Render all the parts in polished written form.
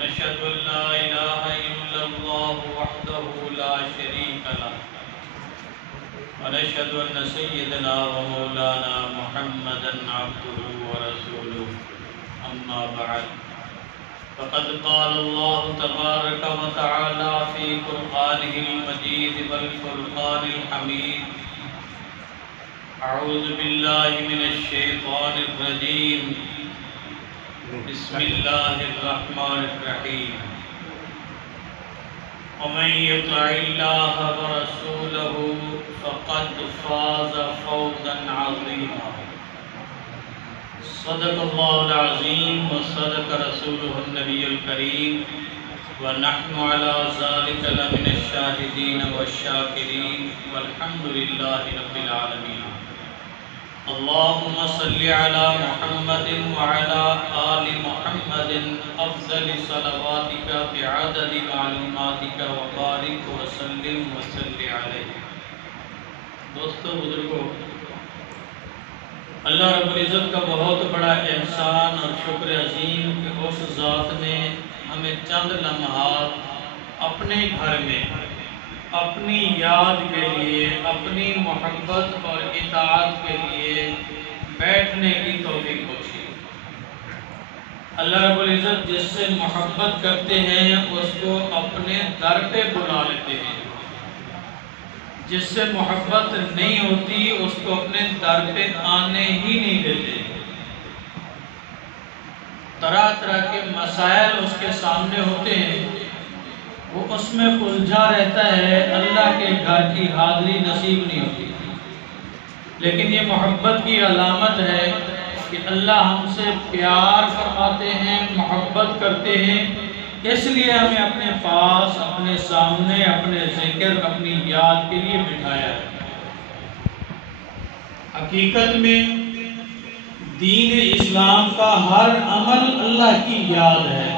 ونشهد أن لا إله إلا الله وحده لا شريك له ونشهد أن سيدنا ومولانا محمدا عبده ورسوله أما بعد فقد قال الله تبارك وتعالى في قرآنه المجيد والفرقان الحميد أعوذ بالله من الشيطان الرجيم بسم الله الرحمن الرحيم ومن يطع الله ورسوله فقد فاز فوزا عظيما صدق الله العظيم وصدق رسوله النبي الكريم ونحن على ذلك لمن الشاهدين والشاكرين والحمد لله رب العالمين اللهم صل على محمد وعلى آل محمد أفضل صلواتك بعدد معلوماتك وبارك وسلم وصل عليه. دوستو بزرگو، اللہ رب العزت کا بہت بڑا احسان اور شکر عظیم کہ اس ذات نے ہمیں چند لمحات اپنے گھر میں اپنی یاد کے لیے، اپنی محبت اور اطاعت کے لیے بیٹھنے کی توفیق بخشی. اللہ رب العزت جس سے محبت کرتے ہیں اس کو اپنے در پہ بلا لیتے ہیں، جس سے محبت نہیں ہوتی اس کو اپنے در پہ آنے ہی نہیں دیتے. طرح طرح کے مسائل اس کے سامنے ہوتے ہیں، وہ اس میں الجھا رہتا ہے، اللہ کے گھر کی حاضری نصیب نہیں ہوتی. لیکن یہ محبت کی علامت ہے کہ اللہ ہم سے پیار فرماتے ہیں، محبت کرتے ہیں، اس لیے ہمیں اپنے پاس، اپنے سامنے، اپنے ذکر، اپنی یاد کے لیے بٹھایا ہے. حقیقت میں دین اسلام کا ہر عمل اللہ کی یاد ہے.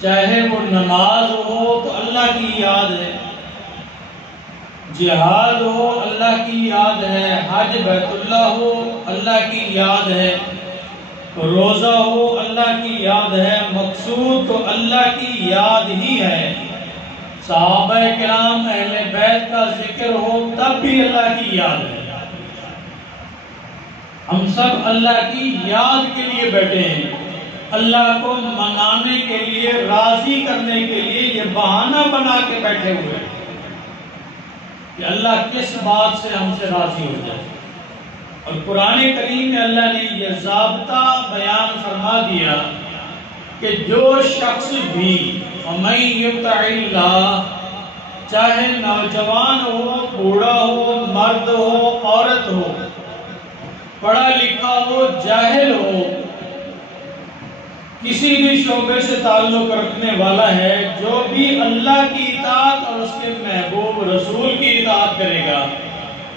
چاہے وہ نماز ہو تو اللہ کی یاد ہے، جہاد ہو اللہ کی یاد ہے، حج بیت اللہ ہو اللہ کی یاد ہے، روزہ ہو اللہ کی یاد ہے، مقصود تو اللہ کی یاد ہی ہے. صحابہ کرام اہل بیت کا ذکر ہو تب بھی اللہ کی یاد ہے. ہم سب اللہ کی یاد کے لیے بیٹھے ہیں، اللہ کو منانے کے لیے، راضی کرنے کے لیے. یہ بہانہ بنا کے بیٹھے ہوئے کہ اللہ کس بات سے ہم سے راضی ہو جائے. اور قرآن کریم میں اللہ نے یہ ضابطہ بیان فرما دیا کہ جو شخص بھی وَمَن يُطِعِ اللَّهَ، چاہے نوجوان ہو، بوڑھا ہو، مرد ہو، عورت ہو، پڑھا لکھا ہو، جاہل ہو، کسی بھی شعبے سے تعلق رکھنے والا ہے، جو بھی اللہ کی اطاعت اور اس کے محبوب رسول کی اطاعت کرے گا،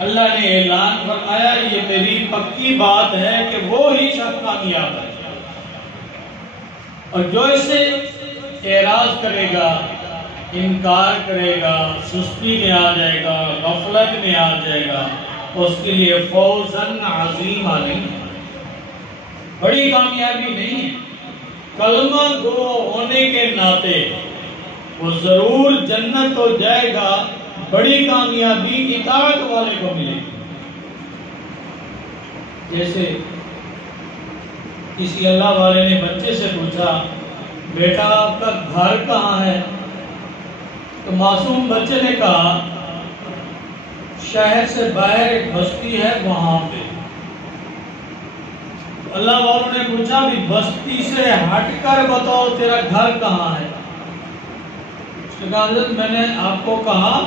اللہ نے اعلان فرمایا یہ میری پکی بات ہے کہ وہ ہی شخص کامیاب ہے. اور جو اس سے اعراض کرے گا، انکار کرے گا، سستی میں آ جائے گا، غفلت میں آ جائے گا، اس کے لیے فوزاً عظیما نہیں، بڑی کامیابی نہیں ہے. کلمہ گو ہونے کے ناطے وہ ضرور جنت تو جائے گا، بڑی کامیابی اطاعت والے کو ملے گی. جیسے کسی اللہ والے نے بچے سے پوچھا بیٹا آپ کا گھر کہاں ہے؟ تو معصوم بچے نے کہا شہر سے باہر ایک بستی ہے وہاں پہ. اللہ والوں نے پوچھا بھی بستی سے ہٹ کر بتاؤ تیرا گھر کہاں ہے؟ اس نے کہا حضرت میں نے آپ کو کہا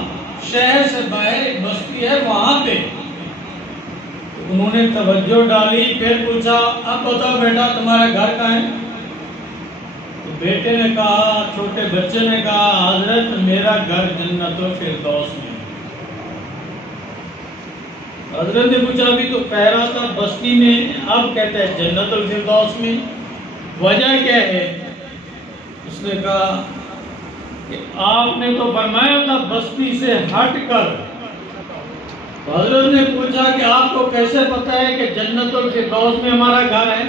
شہر سے باہر ایک بستی ہے وہاں پہ. انہوں نے توجہ ڈالی، پھر پوچھا اب بتاؤ بیٹا تمہارا گھر کہاں ہے؟ تو بیٹے نے کہا، چھوٹے بچے نے کہا حضرت میرا گھر جنت الفردوس میں. حضرت نے پوچھا بھی تو پہرا تھا بستی میں، اب کہتے ہیں جنت الفردوس میں، وجہ کیا ہے؟ اس نے کہا کہ آپ نے تو فرمایا تھا بستی سے ہٹ کر. حضرت نے پوچھا کہ آپ کو کیسے پتا ہے کہ جنت الفردوس میں ہمارا گھر ہے؟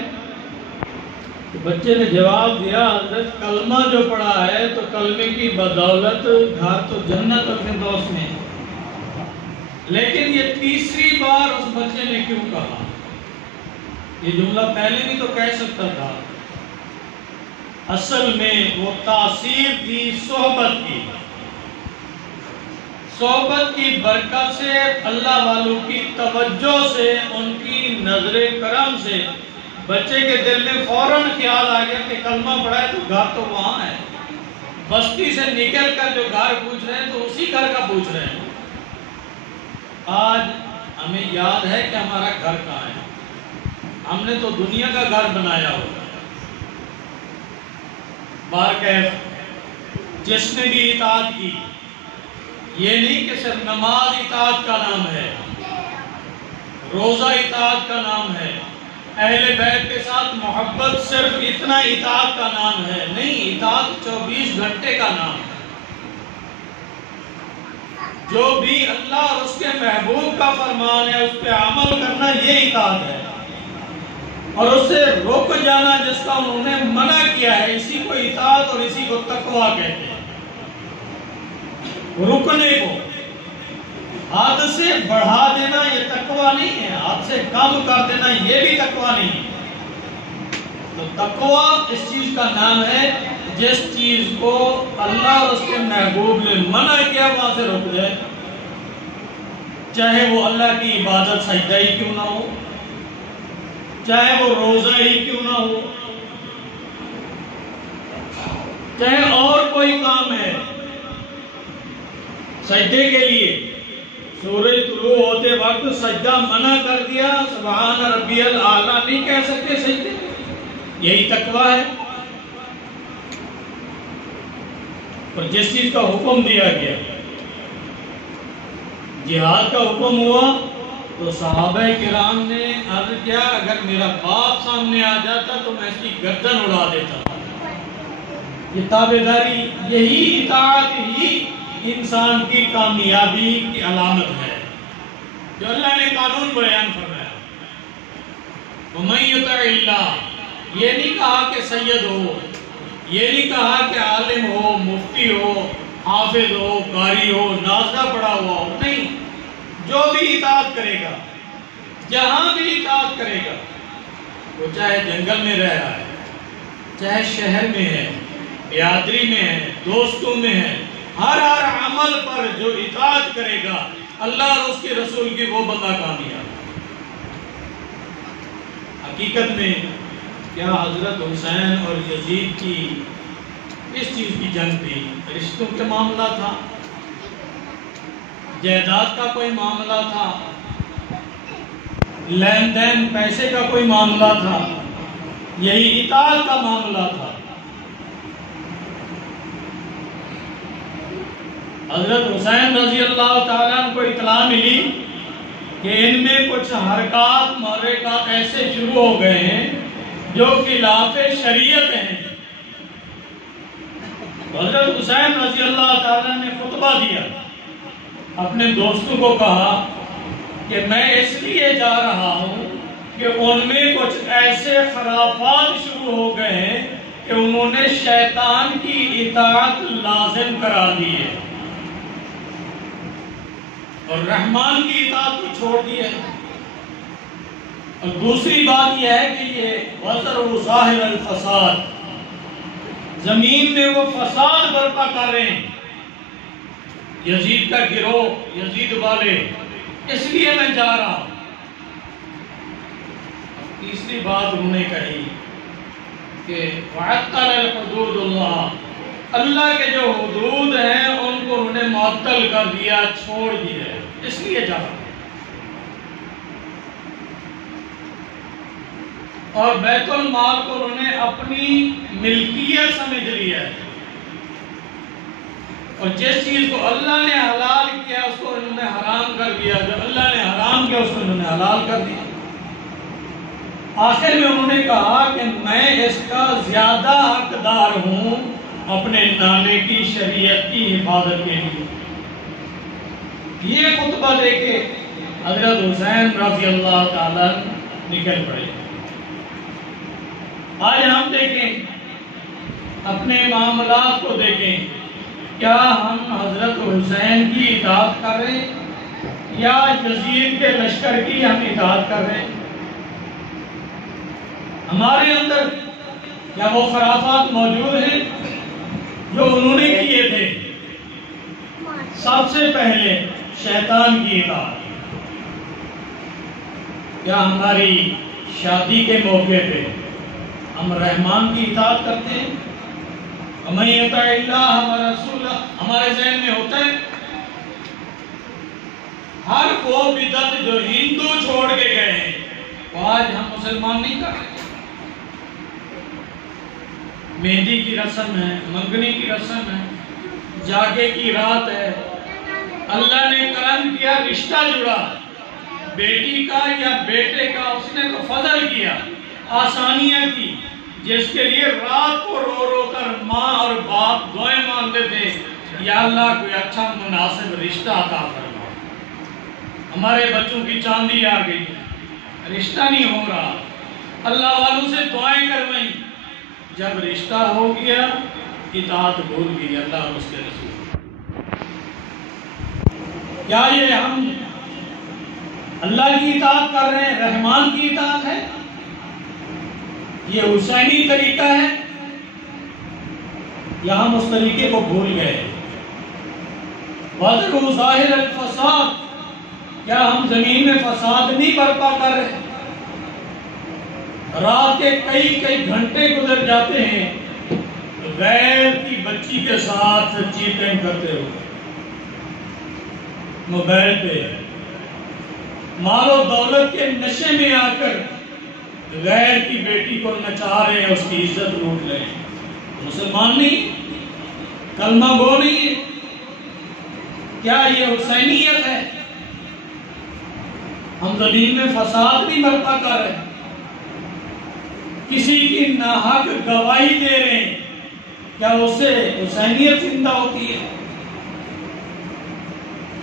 تو بچے نے جواب دیا حضرت کلمہ جو پڑھا ہے تو کلمے کی بدولت گھر تو جنت اور فردوس میں، لیکن یہ تیسری بار اس بچے نے کیوں کہا؟ یہ جملہ پہلے بھی تو کہہ سکتا تھا۔ اصل میں وہ تاثیر تھی صحبت کی، صحبت کی برکت سے، اللہ والوں کی توجہ سے، ان کی نظر کرم سے بچے کے دل میں فوراً خیال آ گیا کہ کلمہ پڑھا ہے تو گھر تو وہاں ہے، بستی سے نکل کر جو گھر پوچھ رہے ہیں تو اسی گھر کا پوچھ رہے ہیں۔ آج ہمیں یاد ہے کہ ہمارا گھر کہاں ہے، ہم نے تو دنیا کا گھر بنایا ہوگا۔ بارکیف جس نے بھی اطاعت کی، یہ نہیں کہ صرف نماز اطاعت کا نام ہے، روزہ اطاعت کا نام ہے، اہل بیت کے ساتھ محبت صرف اتنا اطاعت کا نام ہے، نہیں، اطاعت 24 گھنٹے کا نام ہے۔ جو بھی اللہ اور اس کے محبوب کا فرمان ہے اس پہ عمل کرنا، یہ اطاعت ہے، اور اس سے رک جانا جس کا انہوں نے منع کیا ہے، اسی کو اطاعت اور اسی کو تقویٰ کہتے ہیں۔ رکنے کو، حد سے بڑھا دینا یہ تقویٰ نہیں ہے، حد سے کم کر دینا یہ بھی تقویٰ نہیں ہے۔ تو تقویٰ اس چیز کا نام ہے جس چیز کو اللہ اور اس کے محبوب نے منع کیا وہاں سے رک جائے، چاہے وہ اللہ کی عبادت سجدہ ہی کیوں نہ ہو، چاہے وہ روزہ ہی کیوں نہ ہو، چاہے اور کوئی کام ہے۔ سجدے کے لیے سورج طلوع ہوتے وقت سجدہ منع کر دیا، سبحان ربی الاعلیٰ نہیں کہہ سکتے سجدے، یہی تقویٰ ہے۔ اور جس چیز کا حکم دیا گیا، جہاد کا حکم ہوا تو صحابہ کرام نے عرض کیا اگر میرا باپ سامنے آ جاتا تو میں اس کی گردن اڑا دیتا۔ یہ تابعداری، یہی اطاعت ہی انسان کی کامیابی کی علامت ہے، جو اللہ نے قانون بیان فرمایا۔ وَمَن يُطِعِ اللَّهَ، یہ نہیں کہا کہ سید ہو، یہ نہیں کہا کہ عالم ہو، مفتی ہو، حافظ ہو، قاری ہو، نازدہ پڑھا ہوا ہو، نہیں، جو بھی اطاعت کرے گا، جہاں بھی اطاعت کرے گا، وہ چاہے جنگل میں رہ رہا ہے، چاہے شہر میں ہے، بیادری میں ہے، دوستوں میں ہے، ہر عمل پر جو اطاعت کرے گا اللہ اور اس کے رسول کی، وہ بندہ کامیاب۔ حقیقت میں کیا حضرت حسین اور یزید کی اس چیز کی جنگ تھی؟ رشتوں کے معاملہ تھا، جائیداد کا کوئی معاملہ تھا، لین دین پیسے کا کوئی معاملہ تھا، یہی اطاعت کا معاملہ تھا۔ حضرت حسین رضی اللہ تعالیٰ عنہ کو اطلاع ملی کہ ان میں کچھ حرکات محرکات ایسے شروع ہو گئے ہیں جو خلاف شریعت ہیں۔ حضرت حسین رضی اللہ تعالیٰ نے خطبہ دیا، اپنے دوستوں کو کہا کہ میں اس لیے جا رہا ہوں کہ ان میں کچھ ایسے خرافات شروع ہو گئے ہیں کہ انہوں نے شیطان کی اطاعت لازم کرا دی ہے اور رحمان کی اطاعت کو چھوڑ دی ہے۔ اور دوسری بات یہ ہے کہ یہ وزر ظاہر الفساد، زمین میں وہ فساد برپا کر رہے ہیں، یزید کا گروہ، یزید والے، اس لیے میں جا رہا ہوں۔ تیسری بات انہوں نے کہی کہ وَعَطَّلَ الْحُدُودُ اللَّهِ، اللہ کے جو حدود ہیں ان کو انہوں نے معطل کر دیا، چھوڑ دیا، اس لیے جا رہا ہوں۔ اور بیت المال کو انہوں نے اپنی ملکیت سمجھ لیا ہے، اور جس چیز کو اللہ نے حلال کیا اس کو انہوں نے حرام کر دیا، جو اللہ نے حرام کیا اس کو انہوں نے حلال کر دیا۔ آخر میں انہوں نے کہا کہ میں اس کا زیادہ حقدار ہوں اپنے نانے کی شریعت کی حفاظت کے لیے۔ یہ خطبہ دے کے حضرت حسین رضی اللہ تعالیٰ نکل پڑے۔ آج ہم دیکھیں اپنے معاملات کو دیکھیں، کیا ہم حضرت حسین کی اطاعت کر رہے ہیں یا یزید کے لشکر کی ہم اطاعت کر رہے ہیں؟ ہمارے اندر کیا وہ خرافات موجود ہیں جو انہوں نے کیے تھے؟ سب سے پہلے شیطان کی اطاعت۔ کیا ہماری شادی کے موقع پہ ہم رحمان کی اطاعت کرتے ہیں؟ وَمَن يُطِعِ اللَّهَ وَرَسُولَهُ ہمارے ذہن میں ہوتا ہے؟ ہر وہ بدعت جو ہندو چھوڑ کے گئے ہیں وہ آج ہم مسلمان نہیں کر رہے۔ مہندی کی رسم ہے، منگنی کی رسم ہے، جاگے کی رات ہے، اللہ نے کرم کیا، رشتہ جڑا، بیٹی کا یا بیٹے کا اس نے تو فضل کیا، آسانیاں کی، جس کے لیے رات کو رو رو کر ماں اور باپ دعائیں مانگتے تھے، یا اللہ کوئی اچھا مناسب رشتہ عطا فرما۔ ہمارے بچوں کی چاندی آ گئی، رشتہ نہیں ہو رہا، اللہ والوں سے دعائیں کروائیں، جب رشتہ ہو گیا اطاعت بھول گئی اللہ اور اس کے رسول۔ کیا یہ ہم اللہ کی اطاعت کر رہے ہیں، رحمان کی اطاعت ہے؟ یہ حسینی طریقہ ہے یا ہم اس طریقے کو بھول گئے؟ وَذَرُوا ظَاهِرَ الْفَسَادِ کیا ہم زمین میں فساد نہیں برپا کر رہے؟ رات کے کئی گھنٹے گزر جاتے ہیں غیر کی بچی کے ساتھ چیٹنگ کرتے ہوئے، موبائل پہ مال و دولت کے نشے میں آ کر غیر کی بیٹی کو نچا رہے ہیں، اس کی عزت لوٹ رہے ہیں۔ مسلمان نہیں، کلمہ گو نہیں ہے، کیا یہ حسینیت ہے؟ ہم زمین میں فساد نہیں برپا کر رہے، کسی کی ناحق گواہی دے رہے ہیں، کیا اس سے حسینیت زندہ ہوتی ہے؟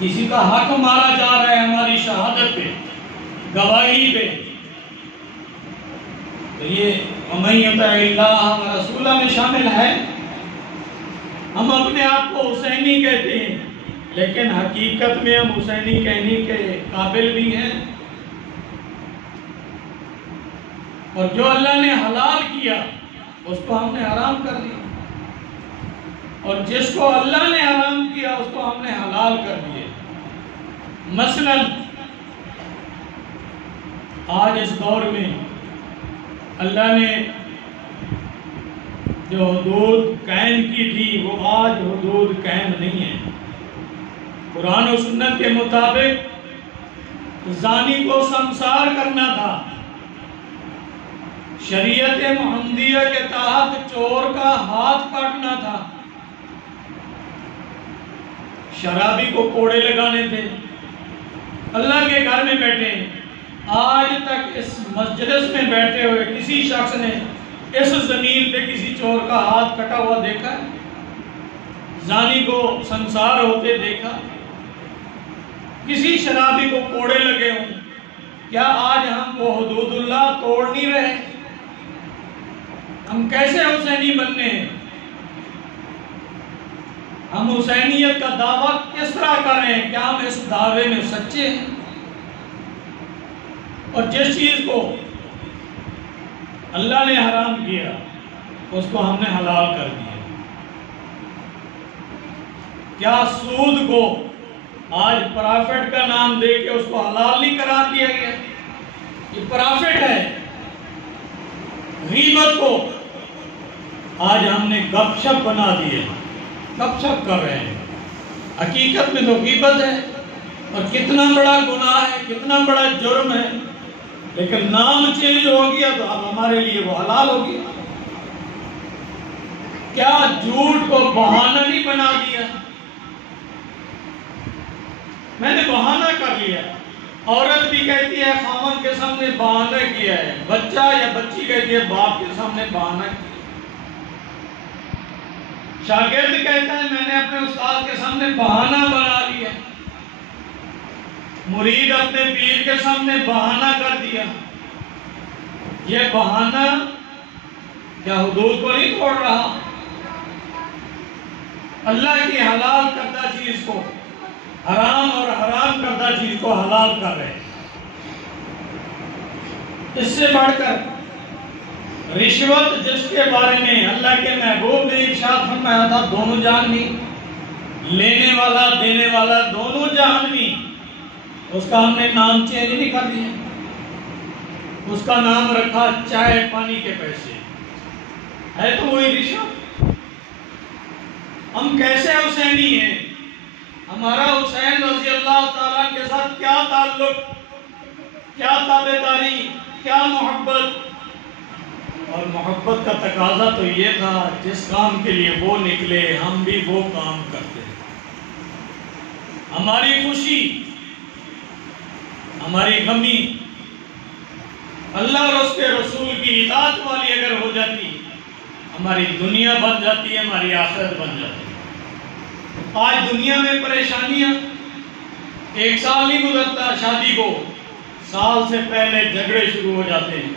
کسی کا حق مارا جا رہا ہے ہماری شہادت پہ، گواہی پہ، تو یہ وَمَن يُطِعِ اللَّهَ وَرَسُولَهُ میں شامل ہے۔ ہم اپنے آپ کو حسینی کہتے ہیں لیکن حقیقت میں ہم حسینی کہنے کے قابل بھی ہیں، اور جو اللہ نے حلال کیا اس کو ہم نے حرام کر دیا، اور جس کو اللہ نے حرام کیا اس کو ہم نے حلال کر دیا۔ مثلا آج اس دور میں اللہ نے جو حدود قائم کی تھی وہ آج حدود قائم نہیں ہے۔ قرآن و سنت کے مطابق زانی کو سنسار کرنا تھا، شریعت محمدیہ کے تحت چور کا ہاتھ کاٹنا تھا، شرابی کو کوڑے لگانے تھے۔ اللہ کے گھر میں بیٹھے آج تک اس مجلس میں بیٹھے ہوئے کسی شخص نے اس زمین پہ کسی چور کا ہاتھ کٹا ہوا دیکھا؟ زانی کو سنسار ہوتے دیکھا؟ کسی شرابی کو کوڑے لگے ہوں؟ کیا آج ہم وہ حدود اللہ توڑ نہیں رہے؟ ہم کیسے حسینی بننے ہیں؟ ہم حسینیت کا دعویٰ کس طرح کر رہے ہیں؟ کیا ہم اس دعوے میں سچے ہیں؟ اور جس چیز کو اللہ نے حرام کیا اس کو ہم نے حلال کر دیا۔ کیا سود کو آج پرافٹ کا نام دے کے اس کو حلال نہیں قرار دیا گیا؟ یہ پرافٹ ہے۔ غیبت کو آج ہم نے گپ شپ بنا دیے، گپ شپ کر رہے ہیں، حقیقت میں تو غیبت ہے، اور کتنا بڑا گناہ ہے، کتنا بڑا جرم ہے، لیکن نام چینج ہو گیا تو اب ہمارے لیے وہ حلال ہو گیا۔ کیا جھوٹ کو بہانہ نہیں بنا دیا؟ میں نے بہانہ کر لیا۔ عورت بھی کہتی ہے خاوند کے سامنے بہانہ کیا ہے، بچہ یا بچی کہتی ہے باپ کے سامنے بہانہ کیا۔ شاگرد کہتا ہے میں نے اپنے استاد کے سامنے بہانہ بنا لیا، مرید اپنے پیر کے سامنے بہانہ کر دیا۔ یہ بہانہ کیا حدود کو نہیں توڑ رہا؟ اللہ کی حلال کردہ چیز کو حرام اور حرام کردہ چیز کو حلال کر رہے ہیں۔ اس سے بڑھ کر رشوت، جس کے بارے میں اللہ کے محبوب نے ارشاد فرمایا تھا دونوں جہنمی، لینے والا دینے والا دونوں جہنمی، اس کا ہم نے نام چینج نہیں کر دیا، اس کا نام رکھا چائے پانی کے پیسے، ہے تو وہی رشوت۔ ہم کیسے حسینی ہیں؟ ہمارا حسین رضی اللہ تعالیٰ کے ساتھ کیا تعلق، کیا تابعداری، کیا محبت؟ اور محبت کا تقاضا تو یہ تھا جس کام کے لیے وہ نکلے ہم بھی وہ کام کرتے ہیں۔ ہماری خوشی، ہماری غمی اللہ اور اس کے رسول کی اطاعت والی اگر ہو جاتی، ہماری دنیا بن جاتی ہے، ہماری آخرت بن جاتی ہے۔ آج دنیا میں پریشانیاں، ایک سال نہیں گزرتا شادی کو، سال سے پہلے جھگڑے شروع ہو جاتے ہیں۔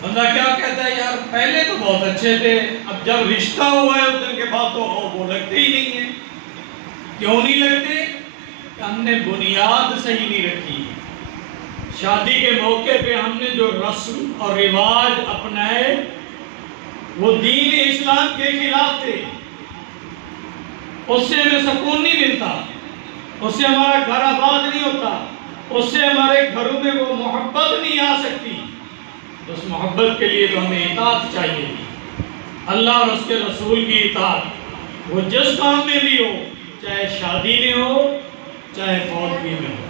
بندہ کیا کہتا ہے، یار پہلے تو بہت اچھے تھے، اب جب رشتہ ہوا ہے اس دن کے بعد تو وہ لگتے ہی نہیں ہیں۔ کیوں نہیں لگتے؟ کہ ہم نے بنیاد صحیح نہیں رکھی۔ شادی کے موقع پہ ہم نے جو رسم اور رواج اپنائے وہ دین اسلام کے خلاف تھے، اس سے ہمیں سکون نہیں ملتا، اس سے ہمارا گھر آباد نہیں ہوتا، اس سے ہمارے گھروں میں وہ محبت نہیں آ سکتی۔ اس محبت کے لیے تو ہمیں اطاعت چاہیے، اللہ اور اس کے رسول کی اطاعت، وہ جس کام میں بھی ہو، چاہے شادی میں ہو چاہے فوتگی میں ہو۔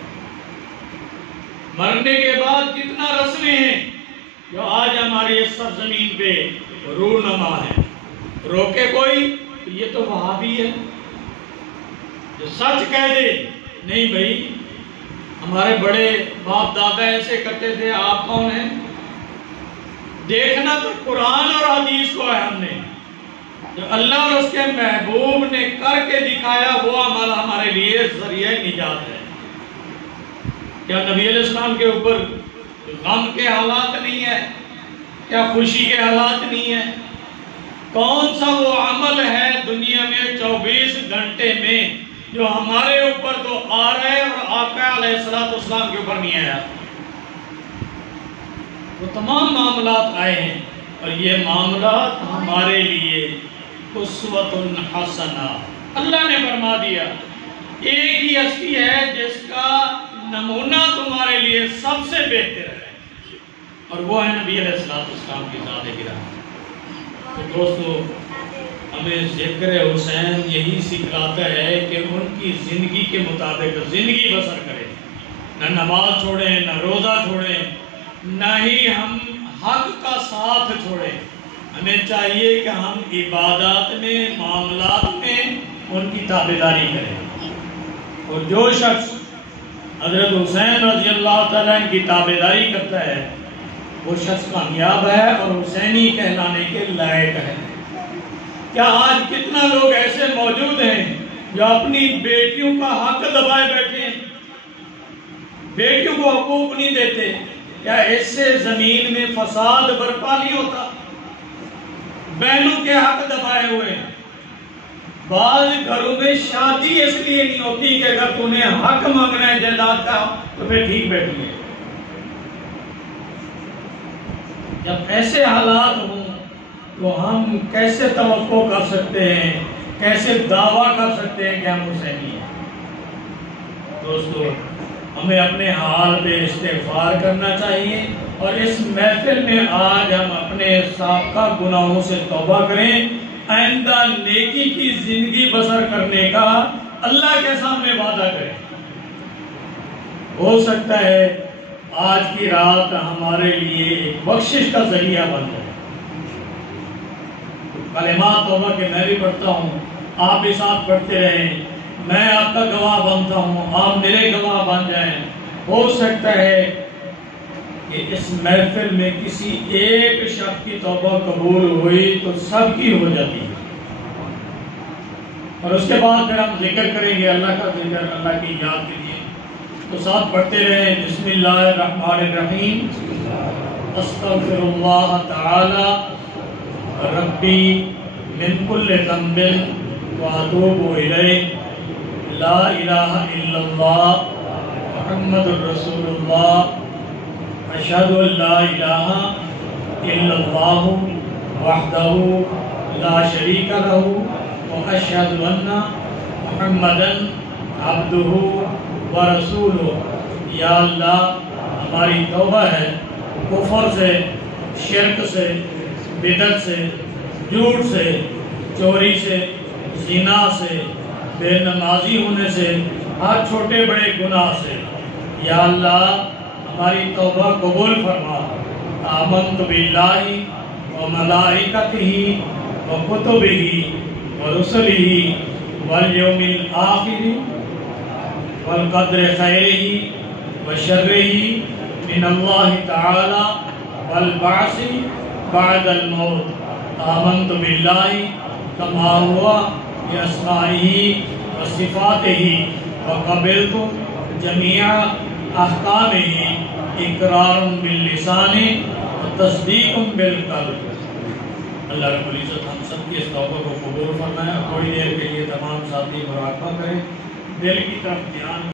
مرنے کے بعد کتنا رسمیں ہیں جو آج ہماری اس سرزمین پہ رونما ہے۔ روکے کوئی تو یہ تو وہابی ہے، جو سچ کہہ دے نہیں بھائی ہمارے بڑے باپ دادا ایسے کرتے تھے، آپ کون ہیں؟ دیکھنا تو قرآن اور حدیث کو ہے، ہم نے جو اللہ اور اس کے محبوب نے کر کے دکھایا وہ عمل ہمارے لیے ذریعہ نجات ہے۔ کیا نبی علیہ السلام کے اوپر غم کے حالات نہیں ہے؟ کیا خوشی کے حالات نہیں ہے؟ کون سا وہ عمل ہے دنیا میں 24 گھنٹے میں جو ہمارے اوپر تو آ رہا ہے اور آقا علیہ السلام کے اوپر نہیں آیا؟ وہ تمام معاملات آئے ہیں اور یہ معاملات ہمارے لیے اسوۃ حسنہ۔ اللہ نے فرما دیا ایک ہی ہستی ہے جس کا نمونہ تمہارے لیے سب سے بہتر ہے، اور وہ ہے نبی علیہ السلام کی ذات گرامی۔ تو دوستو، ہمیں ذکر حسین یہی سکھلاتا ہے کہ ان کی زندگی کے مطابق زندگی بسر کریں، نہ نماز چھوڑیں، نہ روزہ چھوڑیں، نہ ہی ہم حق کا ساتھ چھوڑیں۔ ہمیں چاہیے کہ ہم عبادات میں، معاملات میں ان کی تابعداری کریں، اور جو شخص حضرت حسین رضی اللہ تعالیٰ ان کی تابعداری کرتا ہے وہ شخص کامیاب ہے اور حسینی کہلانے کے لائق ہے۔ کیا آج کتنا لوگ ایسے موجود ہیں جو اپنی بیٹیوں کا حق دبائے بیٹھے ہیں، بیٹیوں کو حقوق نہیں دیتے؟ کیا اس سے زمین میں فساد برپا نہیں ہوتا؟ بہنوں کے حق دبائے ہوئے ہیں۔ بعض گھروں میں شادی اس لیے نہیں ہوتی کہ اگر تمہیں حق مانگنا ہے جائیداد کا تو پھر ٹھیک بیٹھی ہے۔ جب ایسے حالات ہوں تو ہم کیسے توقع کر سکتے ہیں، کیسے دعویٰ کر سکتے ہیں کہ ہم حسینی ہیں؟ دوستو، ہمیں اپنے حال پہ استغفار کرنا چاہیے، اور اس محفل میں آج ہم اپنے سابقہ گناہوں سے توبہ کریں، آئندہ نیکی کی زندگی بسر کرنے کا اللہ کے سامنے وعدہ کریں۔ ہو سکتا ہے آج کی رات ہمارے لیے ایک بخشش کا ذریعہ بن جائے۔ کلمات توبہ کہ میں بھی پڑھتا ہوں، آپ بھی ساتھ پڑھتے رہیں، میں آپ کا گواہ بنتا ہوں، آپ میرے گواہ بن جائیں۔ ہو سکتا ہے کہ اس محفل میں کسی ایک شخص کی توبہ قبول ہوئی تو سب کی ہو جاتی ہے، اور اس کے بعد پھر ہم ذکر کریں گے اللہ کا ذکر، اللہ کی یاد کے لیے۔ تو ساتھ پڑھتے رہیں، بسم اللہ الرحمن الرحیم۔ استغفر اللہ تعالی ربی من کل ذنب واتوب الیہ لا الہ الا اللہ محمد رسول اللہ اشہد ان لا الہ الا اللہ وحدہ لا شریک لہ واشہد ان محمدا عبدہ ورسولہ۔ یا اللہ ہماری توبہ ہے کفر سے، شرک سے، بدعت سے، جھوٹ سے، چوری سے، زنا سے، بے نمازی ہونے سے، ہر چھوٹے بڑے گناہ سے۔ یا اللہ ہماری توبہ قبول فرما۔ آمنت باللہ وملائکتہ وکتبہ ورسلہ والیوم الآخر والقدر خیرہ وشرہ من اللہ تعالی والبعث بعد الموت۔ آمنت باللہ کما ہوا باسمائہ وصفاتہ وقبلت جمیع احکامہ اقرار باللسان وتصدیق بالقلب۔ اللہ رب العزت ہم سب کی اس توبہ کو قبول فرمائے۔ تھوڑی دیر کے لیے تمام ساتھی مراقبہ کریں، دل کی طرف دھیان